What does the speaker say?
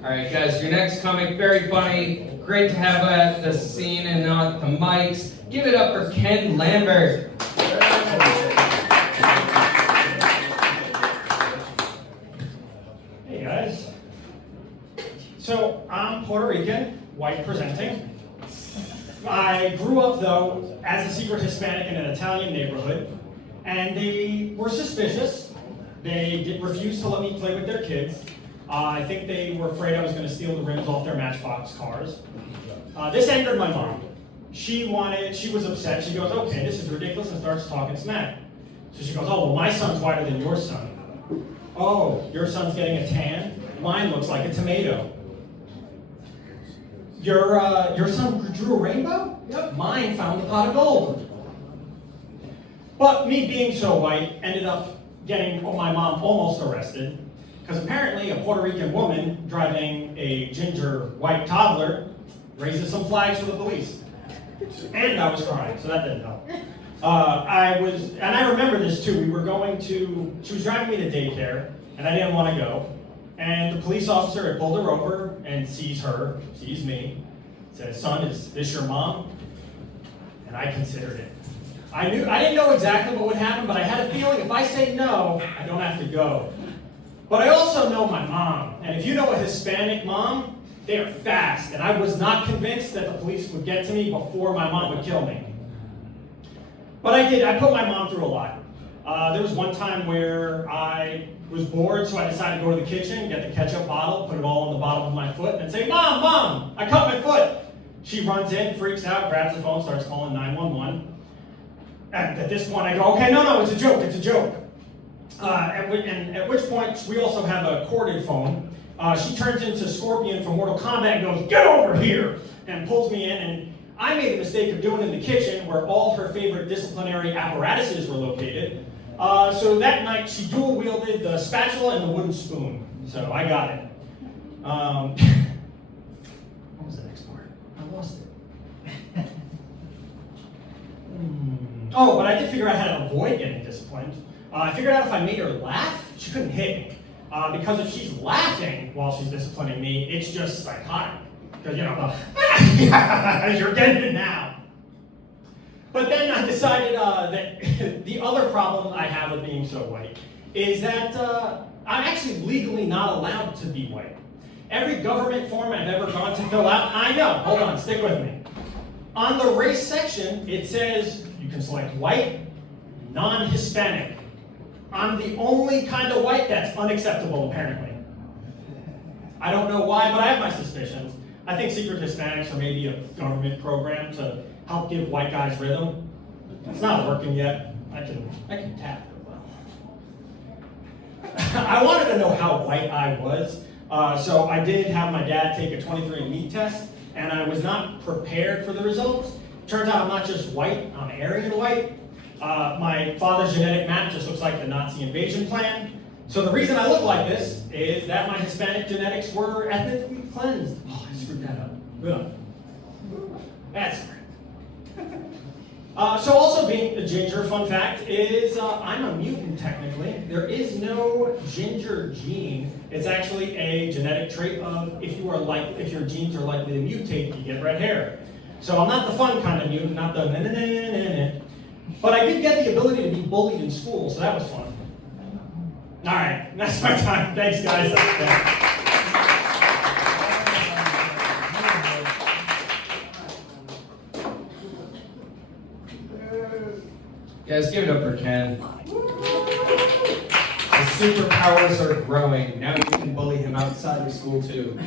All right, guys, your next comic, very funny. Great to have at the scene and not the mics. Give it up for Ken Lambert. Hey guys. So I'm Puerto Rican, white presenting. I grew up though as a secret Hispanic in an Italian neighborhood, and they were suspicious. They refused to let me play with their kids. I think they were afraid I was going to steal the rims off their Matchbox cars. This angered my mom. She was upset. She goes, okay, this is ridiculous, and starts talking smack. So she goes, oh, well, my son's whiter than your son. Oh, your son's getting a tan? Mine looks like a tomato. Your son drew a rainbow? Yep. Mine found a pot of gold. But me being so white ended up getting my mom almost arrested, because apparently a Puerto Rican woman driving a ginger white toddler raises some flags for the police. And I was crying, so that didn't help. I remember this too. She was driving me to daycare, and I didn't want to go. And the police officer had pulled her over and sees me, says, son, is this your mom? And I considered it. I didn't know exactly what would happen, but I had a feeling if I say no, I don't have to go. But I also know my mom, and if you know a Hispanic mom, they are fast, and I was not convinced that the police would get to me before my mom would kill me. But I put my mom through a lot. There was one time where I was bored, so I decided to go to the kitchen, get the ketchup bottle, put it all on the bottom of my foot, and say, Mom, I cut my foot. She runs in, freaks out, grabs the phone, starts calling 911. And at this point I go, okay, no, it's a joke. At which point, we also have a corded phone. She turns into Scorpion from Mortal Kombat and goes, get over here, and pulls me in. And I made the mistake of doing it in the kitchen where all her favorite disciplinary apparatuses were located. So that night, she dual wielded the spatula and the wooden spoon. So I got it. What was the next part? I lost it. Oh, but I did figure out how to avoid getting disciplined. I figured out if I made her laugh, she couldn't hit me. Because if she's laughing while she's disciplining me, it's just psychotic. Because, you're getting it now. But then I decided that the other problem I have with being so white is that I'm actually legally not allowed to be white. Every government form I've ever gone to fill out, I know, hold on, stick with me. On the race section, it says you can select white, non-Hispanic. I'm the only kind of white that's unacceptable, apparently. I don't know why, but I have my suspicions. I think secret Hispanics are maybe a government program to help give white guys rhythm. It's not working yet. I can tap it well. I wanted to know how white I was, so I did have my dad take a 23andMe test, and I was not prepared for the results. Turns out I'm not just white, I'm Aryan white. My father's genetic map just looks like the Nazi invasion plan. So the reason I look like this is that my Hispanic genetics were ethnically cleansed. Oh, I screwed that up. Ugh. That's right. So also being a ginger, fun fact, is I'm a mutant technically. There is no ginger gene. It's actually a genetic trait of if your genes are likely to mutate, you get red hair. So I'm not the fun kind of mutant, not the na-na-na-na-na. But I did get the ability to be bullied in school, so that was fun. All right, that's my time. Thanks, guys. Guys, give it up for Ken. The superpowers are growing. Now you can bully him outside of school, too.